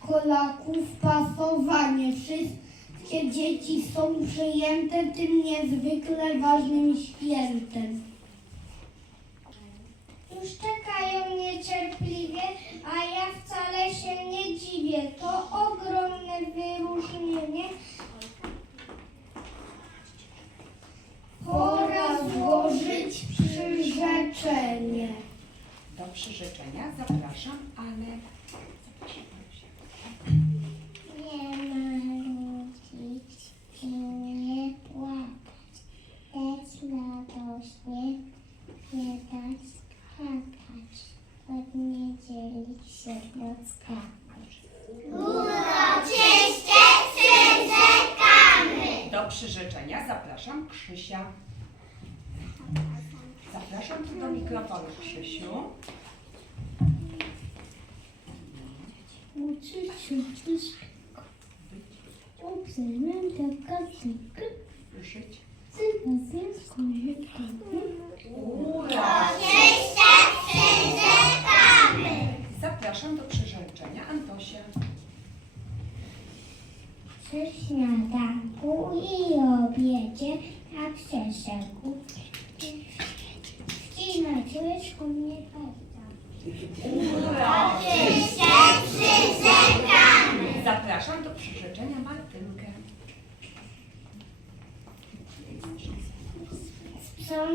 kroków pasowanie. Wszystkie dzieci są przyjęte tym niezwykle ważnym świętem. Już czekają niecierpliwie, a ja wcale się nie dziwię. To ogromne wyróżnienie. Pora złożyć przyrzeczenie. Do przyrzeczenia zapraszam, ale tu do mikrofonu, Krzysiu. Uczyć się wszystko. Obserwuję taka tylko.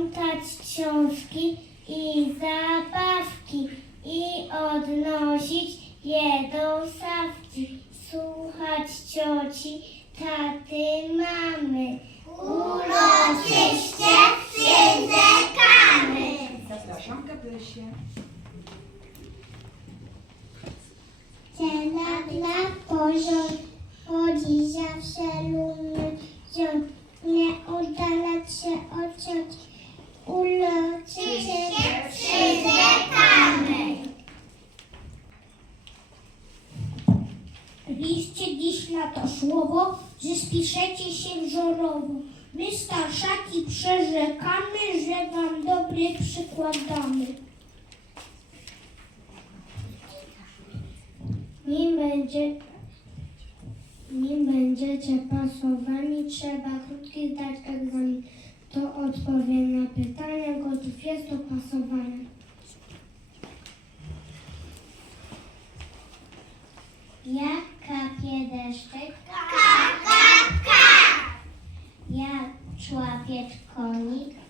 Sprzątać książki i zabawki i odnosić je do szafki, słuchać cioci, taty, mamy. Uroczyście przyrzekamy. Zapraszam Gabrysię. Cena dla porząd chodzi zawsze ziom. Nie oddalać się od cioci. Uroczyście przyrzekamy. Liście dziś na to słowo, że spiszecie się wzorowo. My starszaki przerzekamy, że wam dobry przykład damy. Nim będzie nim będziecie pasowani, trzeba krótki zdać egzamin. Kto odpowie na pytania, gotów jest do pasowania. Jak kapie deszczyk? Jak człapie konik?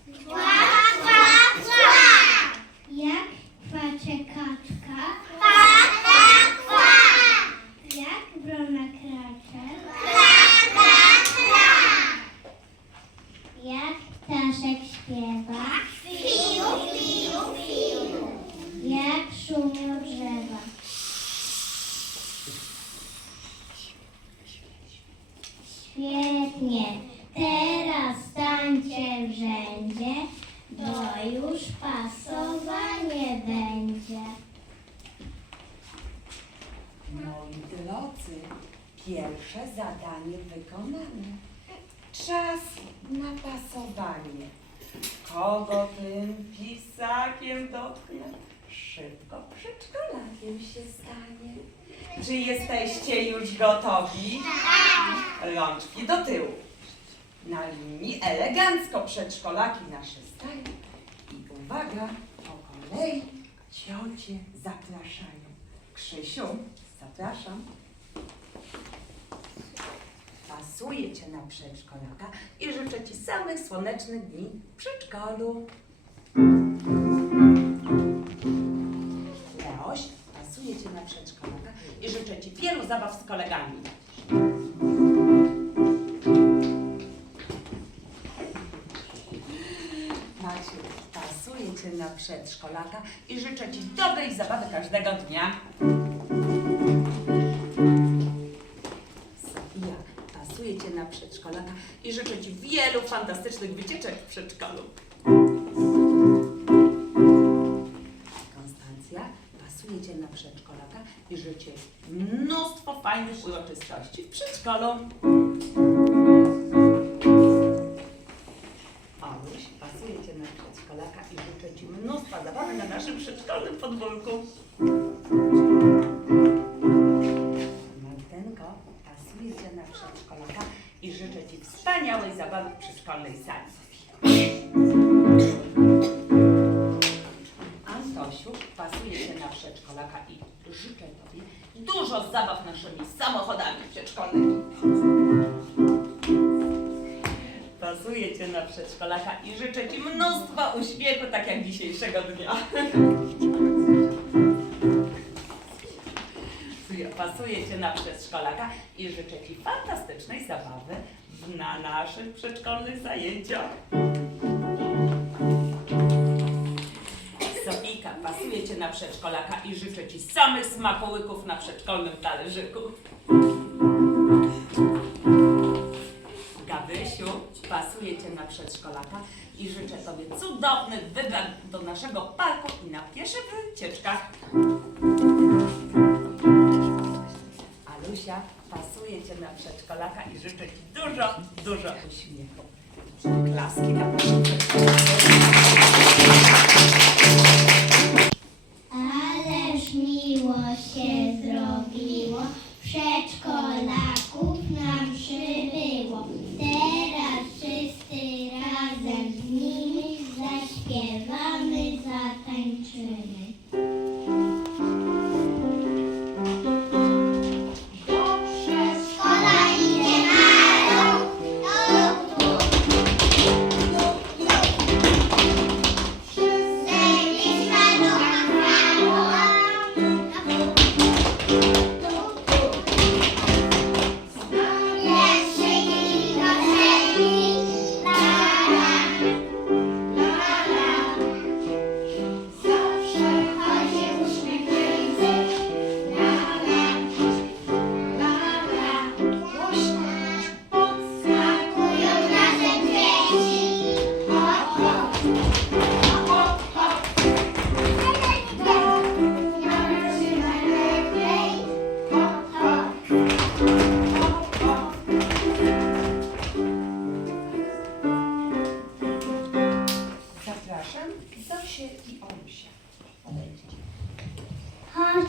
Pierwsze zadanie wykonane. Czas na pasowanie. Kogo tym pisakiem dotknę? Szybko przedszkolakiem się stanie. Czy jesteście już gotowi? Rączki do tyłu. Na linii elegancko przedszkolaki nasze stają. I uwaga, po kolei ciocie zapraszają. Krzysiu, zapraszam. Pasuję Cię na przedszkolaka i życzę Ci samych słonecznych dni w przedszkolu. Leoś, pasuję Cię na przedszkolaka i życzę Ci wielu zabaw z kolegami. Maciu, pasuję Cię na przedszkolaka i życzę Ci dobrej zabawy każdego dnia. Na przedszkolaka i życzę Ci wielu fantastycznych wycieczek w przedszkolu. Konstancja, pasuję Cię na przedszkolaka i życzę mnóstwo fajnych uroczystości w przedszkolu. Oluś, pasuję Cię na przedszkolaka i życzę Ci mnóstwa zabawy na naszym przedszkolnym podwórku. Wspaniałej zabawy w przedszkolnej sali. Antosiu, pasuję Cię na przedszkolaka i życzę Tobie dużo zabaw naszymi samochodami przedszkolnymi. Pasuję Cię na przedszkolaka i życzę Ci mnóstwa uśmiechu, tak jak dzisiejszego dnia. Pasuję Cię na przedszkolaka i życzę Ci fantastycznej zabawy na naszych przedszkolnych zajęciach. Sofijka, pasuję Cię na przedszkolaka i życzę Ci samych smakołyków na przedszkolnym talerzyku. Gabysiu, pasuję Cię na przedszkolaka i życzę Tobie cudownych wypraw do naszego parku i na pieszych wycieczkach. Alusia, pasuję Cię na przedszkolaka i życzę Ci dużo, dużo uśmiechu. Klaski dla naszych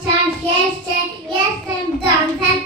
Chociaż jeszcze jestem domcem i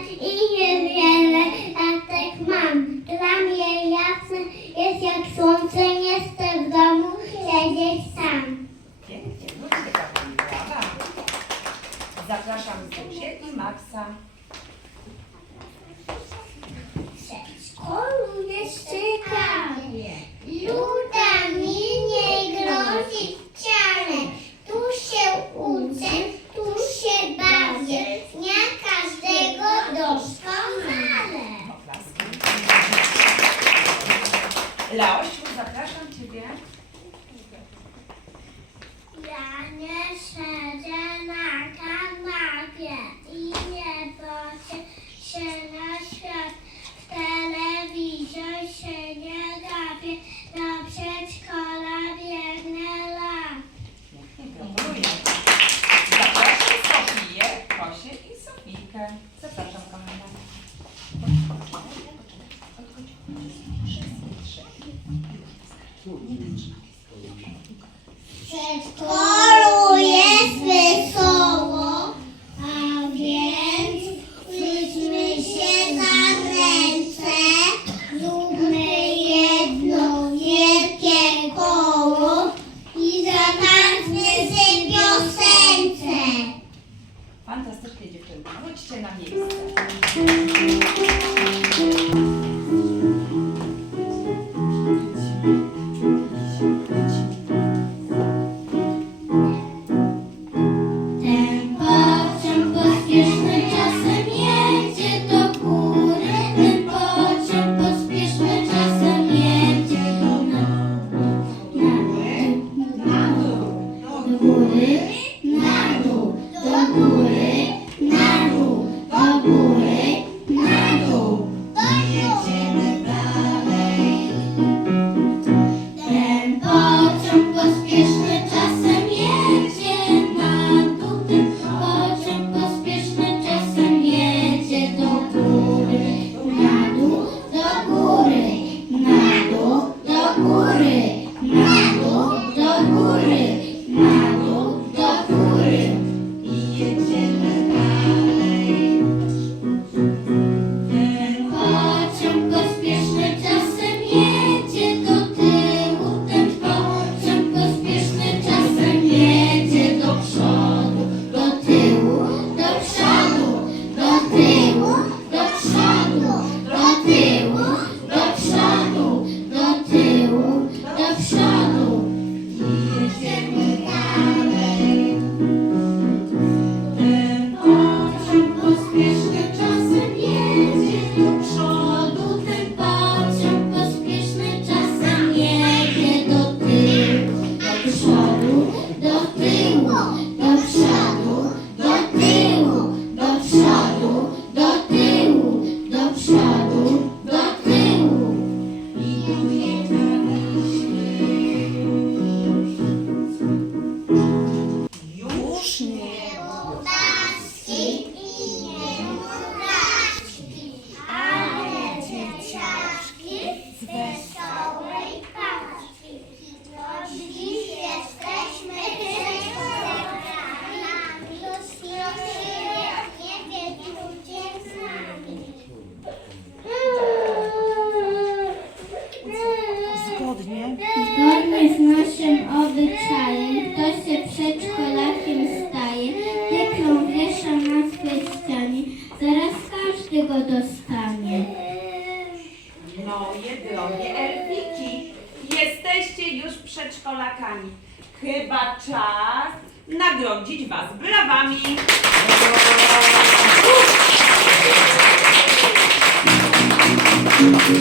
I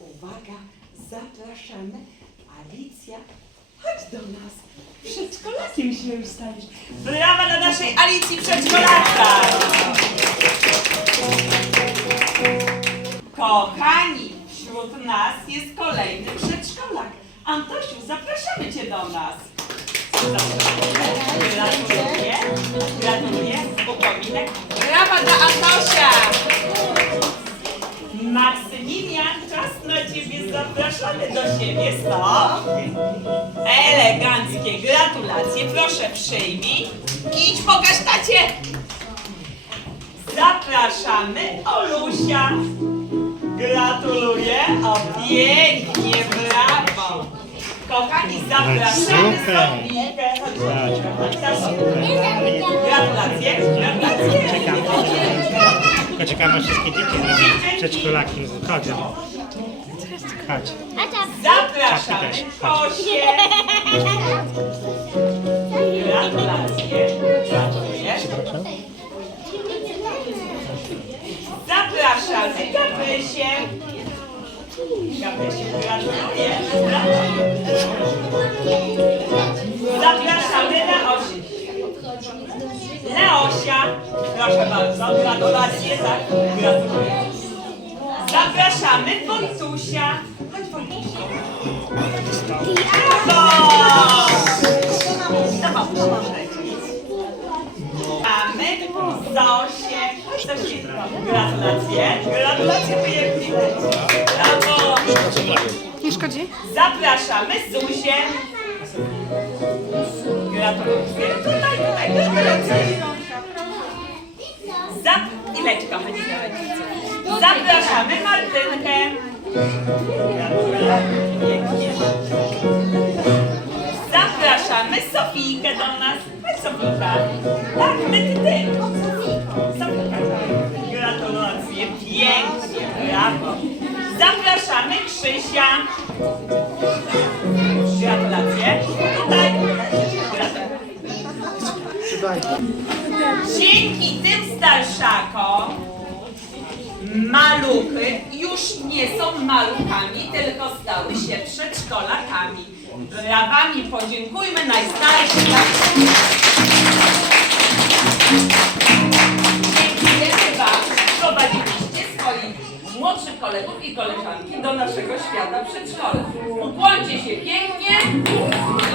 uwaga, zapraszamy. Alicja, chodź do nas. Przedszkolakiem się już staniesz. Brawa dla naszej Alicji przedszkolaka! Kochani, wśród nas jest kolejny przedszkolak. Antosiu, zapraszamy Cię do nas. Gratuluję, gratuluję, upominek. Brawa dla Antosia! Maksymilian, czas na Ciebie, zapraszamy do siebie. Stop. Eleganckie, gratulacje, proszę przyjmij. Idź, pokaż tacie. Zapraszamy Olusia. Gratuluję. O, pięknie, brawo. Kochani, zapraszamy. Sofikę. Gratulacje, gratulacje. Czekamy. Tylko czekamy wszystkie dzieci z przedszkolaki. Chodź. Chodź. Zapraszamy Kosię. Gratulacje. Gratuluję. Zapraszamy Gabrysię. Zapraszamy Leosię. Leosia. Proszę bardzo, gratulacje, tak? Gratuluję. Zapraszamy Wojtusia. Chodź Wojtusiu. Brawo! Dobra, proszę. Mamy Zosię. Zosię. Gratulacje. Gratulacje pięknie. Nie szkodzi? Zapraszamy Zuzię. Gratulacje. Tutaj, tutaj, gratulacje. Zap... Ile ci kochani gratulacje? Zapraszamy Martynkę. Gratuluję. Zapraszamy Sofijkę do nas. Chodź Sofijka. Tak, ty, ty, ty. Sofijka. Gratulacje. Pięknie. Brawo. Zapraszamy Krzysia. Gratulacje. Tutaj. Dzięki tym starszakom maluchy już nie są maluchami, tylko stały się przedszkolakami. Brawami podziękujmy najstarszym. młodszych kolegów i koleżanki do naszego świata przedszkola. Ukłońcie się pięknie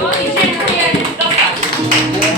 no i dziękujemy. Do